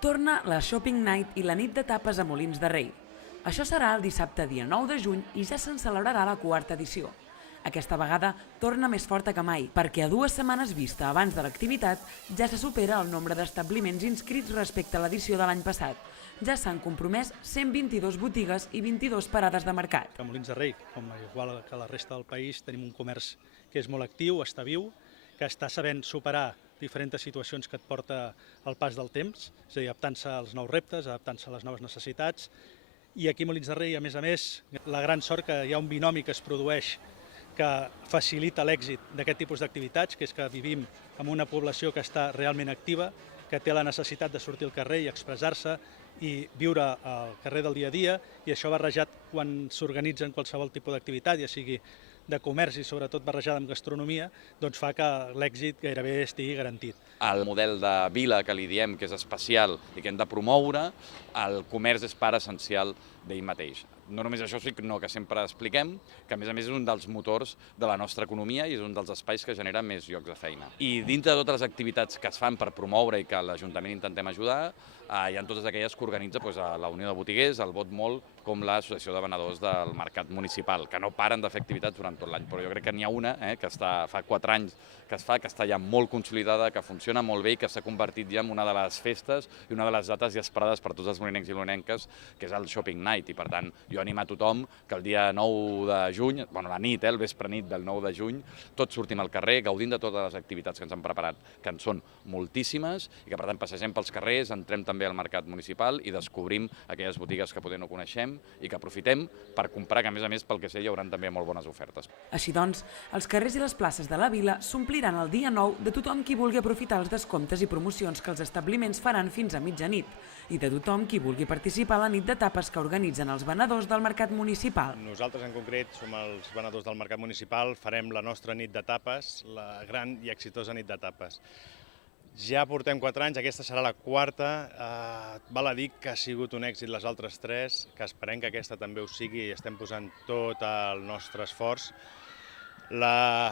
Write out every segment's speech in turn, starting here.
torna la Shopping Night i la nit de tapes a Molins de Rei. Això serà el dissabte dia 9 de juny i ja se'n celebrarà la 4ª edició. Aquesta vegada torna més forta que mai, perquè a 2 setmanes vista abans de l'activitat ja se supera el nombre d'establiments inscrits respecte a l'edició de l'any passat. Ja s'han compromès 122 botigues i 22 parades de mercat. A Molins de Rei, com igual que la resta del país, tenim un comerç que és molt actiu, està viu, que està sabent superar diferents situacions que et porta el pas del temps, és a dir, adaptant-se als nous reptes, adaptant-se a les noves necessitats. I aquí a Molins de Rei, a més, la gran sort que hi ha un binomi que es produeix que facilita l'èxit d'aquest tipus d'activitats, que és que vivim en una població que està realment activa, que té la necessitat de sortir al carrer i expressar-se i viure al carrer del dia a dia, i això barrejat quan s'organitzen qualsevol tipus d'activitat, ja sigui de comerç i sobretot barrejada amb gastronomia, doncs fa que l'èxit gairebé estigui garantit. El model de vila que li diem que és especial i que hem de promoure, el comerç és part essencial d'ell mateix. No només això, sinó que sempre expliquem que a més és un dels motors de la nostra economia i és un dels espais que genera més llocs de feina. I dintre de totes les activitats que es fan per promoure i que l'Ajuntament intentem ajudar, hi ha totes aquelles que organitza la Unió de Botiguers, el Vot Molt, com l'Associació de Venedors del Mercat Municipal, que no paren de fer activitats durant tot l'any, però jo crec que n'hi ha una que fa 4 anys que es fa, que està ja molt consolidada, que funciona molt bé i que s'ha convertit ja en una de les festes i una de les dates ja esperades per tots els molinencs i molinenques, que és el Shopping Night. I per tant, jo animo a tothom que el dia 9 de juny, la nit, el vespre nit del 9 de juny, tots sortim al carrer, gaudint de totes les activitats que ens han preparat, que en són moltíssimes, i que per tant passegem pels carrers, entrem també al mercat municipal i descobrim aquelles botigues que potser no coneixem i que aprofitem per comprar, que a més pel que sé hi haurà també molt bones ofertes. Així doncs, els carrers i les places de la vila s'ompliran el dia 9 de tothom qui vulgui aprofitar els descomptes i promocions que els establiments faran fins a mitjanit i de tothom qui vulgui participar a la nit de tapes que organitzen els venedors del mercat municipal. Nosaltres en concret som els venedors del mercat municipal, farem la nostra nit de tapes, la gran i exitosa nit de tapes. Ja portem 4 anys, aquesta serà la 4ª, val a dir que ha sigut un èxit les altres 3, que esperem que aquesta també ho sigui i estem posant tot el nostre esforç. La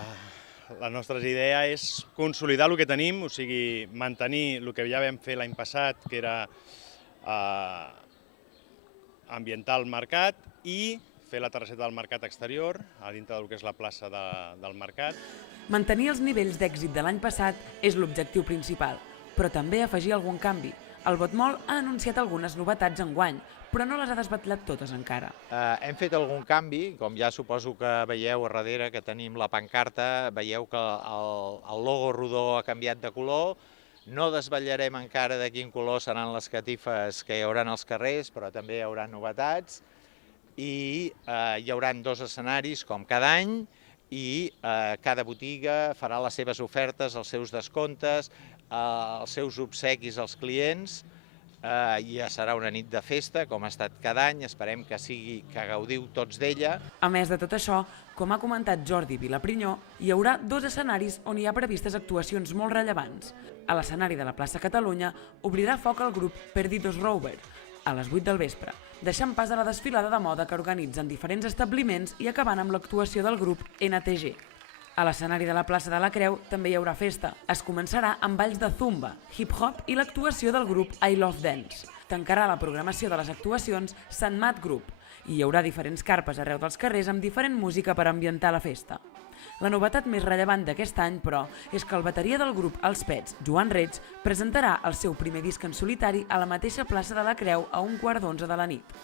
nostra idea és consolidar el que tenim, o sigui, mantenir el que ja vam fer l'any passat, que era ambientar el mercat i fer la terrasseta del mercat exterior, a dintre del que és la plaça del mercat. Mantenir els nivells d'èxit de l'any passat és l'objectiu principal, però també afegir algun canvi. El Vot Molt ha anunciat algunes novetats enguany, però no les ha desvetllat totes encara. Hem fet algun canvi, com ja suposo que veieu a darrere que tenim la pancarta, veieu que el logo rodó ha canviat de color. No desvetllarem encara de quin color seran les catifes que hi haurà als carrers, però també hi haurà novetats. I hi haurà 2 escenaris com cada any i cada botiga farà les seves ofertes, els seus descomptes, els seus obsequis als clients. Ja serà una nit de festa, com ha estat cada any, esperem que gaudiu tots d'ella. A més de tot això, com ha comentat Jordi Vilaprinyó, hi haurà 2 escenaris on hi ha previstes actuacions molt rellevants. A l'escenari de la plaça Catalunya obrirà foc el grup Perdidos Rover, a les 8 del vespre, deixant pas a la desfilada de moda que organitzen diferents establiments i acabant amb l'actuació del grup NTG. A l'escenari de la plaça de la Creu també hi haurà festa. Es començarà amb balls de zumba, hip-hop i l'actuació del grup I Love Dance. Tancarà la programació de les actuacions Sant Mat Group i hi haurà diferents carpes arreu dels carrers amb diferent música per ambientar la festa. La novetat més rellevant d'aquest any, però, és que el bateria del grup Els Pets, Joan Reig, presentarà el seu primer disc en solitari a la mateixa plaça de la Creu a 11:15 de la nit.